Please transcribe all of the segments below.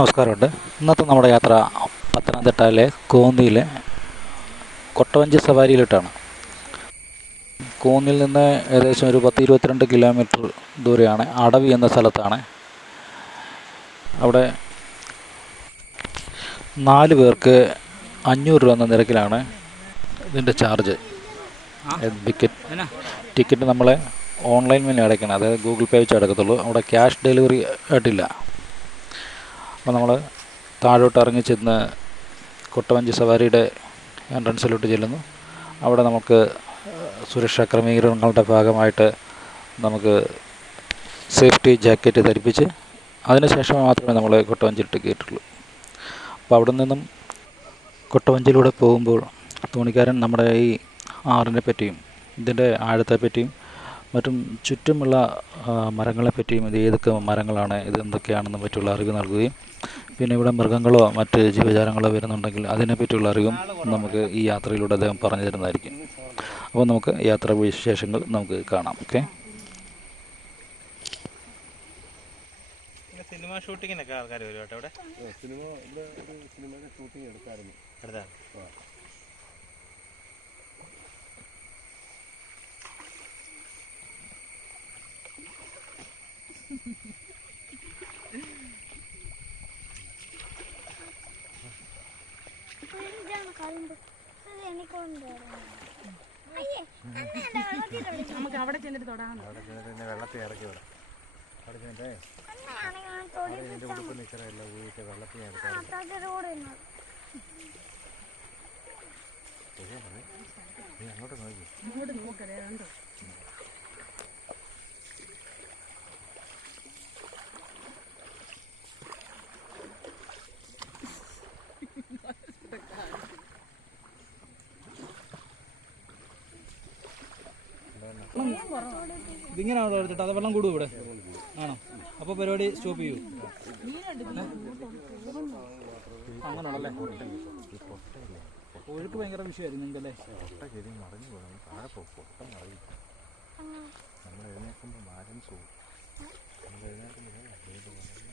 നമസ്കാരമുണ്ട്. ഇന്നത്തെ നമ്മുടെ യാത്ര പത്തനംതിട്ടയിലെ കോന്നിയിലെ കൊട്ടവഞ്ചി സവാരിയിലിട്ടാണ്. കോന്നിയിൽ നിന്ന് ഏകദേശം ഒരു പത്ത് ഇരുപത്തിരണ്ട് കിലോമീറ്റർ ദൂരെയാണ് അടവി എന്ന സ്ഥലത്താണ്. അവിടെ നാല് പേർക്ക് അഞ്ഞൂറ് രൂപ എന്ന നിരക്കിലാണ് ഇതിന്റെ ചാർജ്. ടിക്കറ്റ് ടിക്കറ്റ് നമ്മളെ ഓൺലൈൻ വഴി അടയ്ക്കണം. അതായത് ഗൂഗിൾ പേ വെച്ച് അടക്കത്തുള്ളൂ. അവിടെ ക്യാഷ് ഡെലിവറി ആയിട്ടില്ല. അപ്പോൾ നമ്മൾ താഴോട്ട് ഇറങ്ങി ചെന്ന് കൊട്ടവഞ്ചി സവാരിയുടെ എൻട്രൻസിലോട്ട് ചെല്ലുന്നു. അവിടെ നമുക്ക് സുരക്ഷാ ക്രമീകരണങ്ങളുടെ ഭാഗമായിട്ട് നമുക്ക് സേഫ്റ്റി ജാക്കറ്റ് ധരിപ്പിച്ച് അതിനുശേഷം മാത്രമേ നമ്മൾ കൊട്ടവഞ്ചിലിട്ട് കയറ്റുള്ളൂ അപ്പോൾ അവിടെ നിന്നും കൊട്ടവഞ്ചിയിലൂടെ പോകുമ്പോൾ തോണിക്കാരൻ നമ്മുടെ ഈ ആറിനെ പറ്റിയും ഇതിന്റെ ആഴത്തെ പറ്റിയും മറ്റും ചുറ്റുമുള്ള മരങ്ങളെ പറ്റിയും ഇത് ഏതൊക്കെ മരങ്ങളാണ് ഇത് എന്തൊക്കെയാണെന്ന് പറ്റിയുള്ള അറിവ് നൽകുകയും പിന്നെ ഇവിടെ മൃഗങ്ങളോ മറ്റ് ജീവജാലങ്ങളോ വരുന്നുണ്ടെങ്കിൽ അതിനെപ്പറ്റിയുള്ള അറിവും നമുക്ക് ഈ യാത്രയിലൂടെ അദ്ദേഹം പറഞ്ഞു തരുന്നതായിരിക്കും. അപ്പോൾ നമുക്ക് യാത്രാ വിശേഷങ്ങൾ നമുക്ക് കാണാം ഓക്കെ? സിനിമ ഷൂട്ടിങ്ങിനൊക്കെ ആൾക്കാർ വരും കേട്ടോ അവിടെ സിനിമ ഇവിടെ ഒരു സിനിമയുടെ ഷൂട്ടിംഗ് എടുക്കാറുണ്ട് എടുത്താ? നമുക്ക് അവിടെ ചെന്നിട്ട് തൊടാം. അവിടെ ചെന്നിട്ട് വെള്ളത്തിൽ ഇറക്കി വിടാം. അവിടെ ചെന്നിട്ടേ എന്റെ ഉടുപ്പ് ഊരിട്ട് വെള്ളത്തിൽ നീ അങ്ങോട്ട് നോക്കി. ഇങ്ങോട്ട് നോക്കലേ കണ്ടോ? ഇതിങ്ങനെയാണോ ചേട്ടാ അത് വെള്ളം കൂടും ഇവിടെ? ആണോ? അപ്പോൾ പരിപാടി സ്റ്റോപ്പ് ചെയ്യൂ. അങ്ങനെയാണല്ലേ ഒഴുക്ക് ഭയങ്കര വിഷയമായിരുന്നു നിങ്ങൾക്കല്ലേ? നമ്മൾ എഴുന്നേൽക്കുമ്പോൾ മാരം പോകും നമ്മൾ എഴുന്നേൽക്കുമ്പോൾ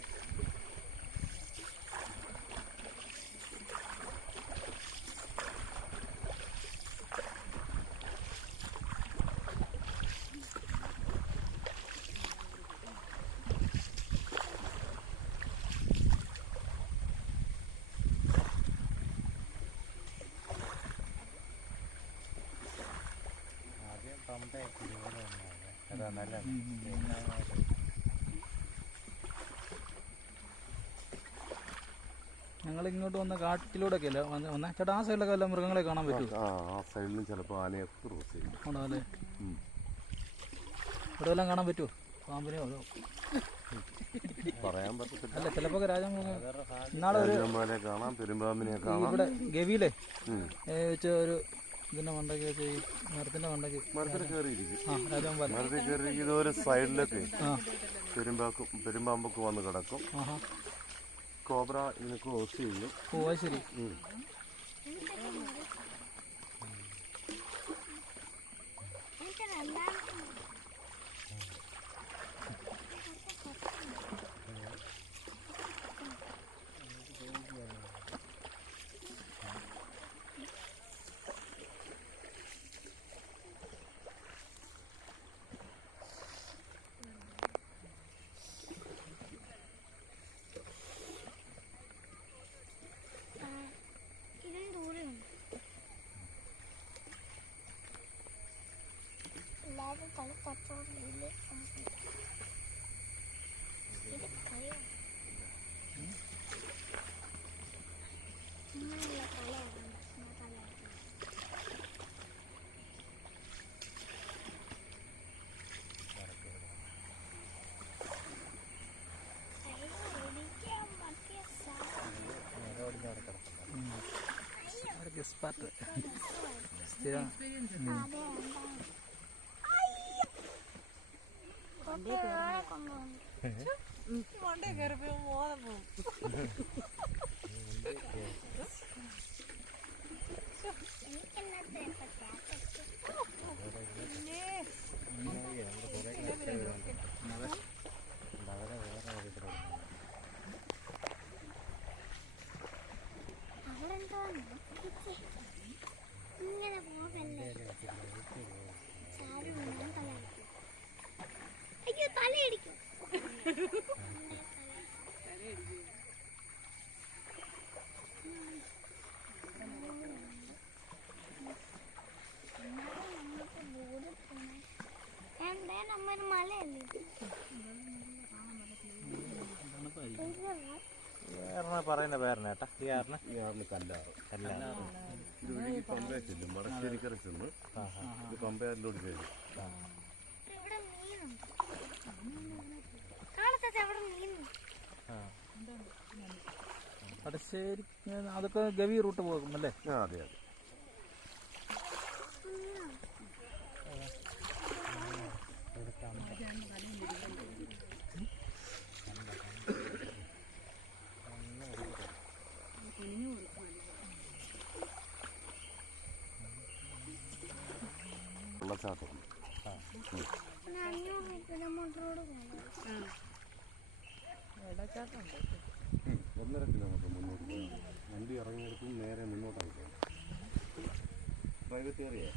തന്നെയാണ് അതാ നല്ലത്. ഞങ്ങൾ ഇങ്ങോട്ട് വന്ന കാട്ടിലൂടെയൊക്കെ അല്ലേ? വന്ന ചേട്ടാ ആ സൈഡിലൊക്കെ വല്ല മൃഗങ്ങളെ കാണാൻ പറ്റും ആ ചിലപ്പോൾ ആനയൊക്കെ ക്രോസ് ചെയ്യും. അല്ലേ? ഇവിടെ എല്ലാം കാണാൻ പറ്റുമോ? പാമ്പിനെയോ അതോ? പറയാൻ പറ്റത്തില്ല. അല്ല ചിലപ്പോൾ രാജമൃഗം ഇന്നാളെ ഒരു കാണാം പെരുമ്പാമ്പിനെ കാണാം. ഇവിടെ ഗവിയിലെ വെച്ച ഒരു ഇതിന്റെ വെച്ച് ഈ മരത്തിന്റെ മണ്ടയ്ക്ക് മരത്തിൽ കയറിയിരിക്കും. ആ രാജമമ്പാല മരത്തിൽ ഇതൊരു സൈഡിലൊക്കെ പെരുമ്പാക്കും പെരുമ്പാമ്പൊക്കെ വന്ന് കിടക്കും. കോബ്ര ഇതിനൊക്കെ ക്രോസ് ചെയ്യും. ഓ അത് ശരി. സ്പാട്ട് സ്ഥിരം. മണ്ടേ കയറിപ്പോ മോദം പോകും മലയല്ലേ വേറെ പറയുന്ന പേരനെ ഏട്ടാ? ഈ ആറിന്? ഇയാളിന് കല്ലാറ്. കല്ലാണ് ഇത് ഒഴുകി പമ്പയെ ചെല്ലും. വടശ്ശേരിക്കര ചെന്ന് ഇത് പമ്പയാറിലോട് ചെല്ലും വടശ്ശേരി അതൊക്കെ ഗവി റൂട്ട് പോകും അല്ലേ? അതെ അതെ. പോകുന്നത് ഒന്നര കിലോമീറ്റർ മുന്നോട്ട് പോകണം വണ്ടി ഇറങ്ങിയെടുത്തും നേരെ മുന്നോട്ടാണ് പോകണം പ്രൈവറ്റ് ഏരിയ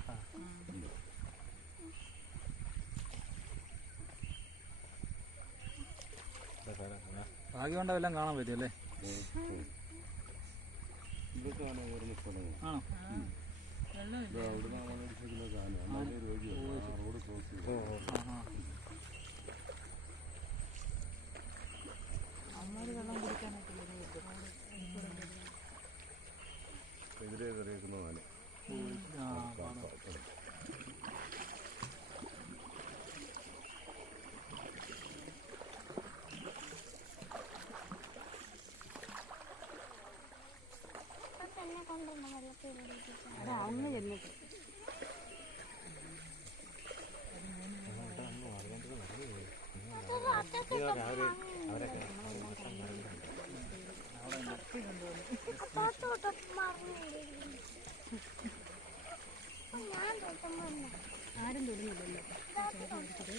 ഭാഗ്യമുണ്ട എല്ലാം കാണാൻ പറ്റിയല്ലേ? ഇതൊക്കെയാണ് വരുന്ന സ്ഥലങ്ങൾ. ആണോ? എതിരെ കറിയിക്കുന്ന ആന കൊണ്ടുവന്ന? തൊട്ടം വന്നു ആരും തൊടുന്നില്ലല്ലോ ഞാൻ തൊട്ടോളൂ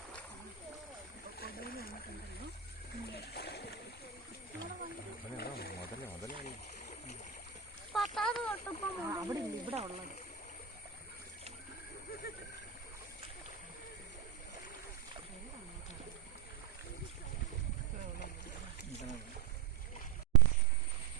അവിടെ ഇല്ല ഇവിടെ ഉള്ളത്. നമുക്ക്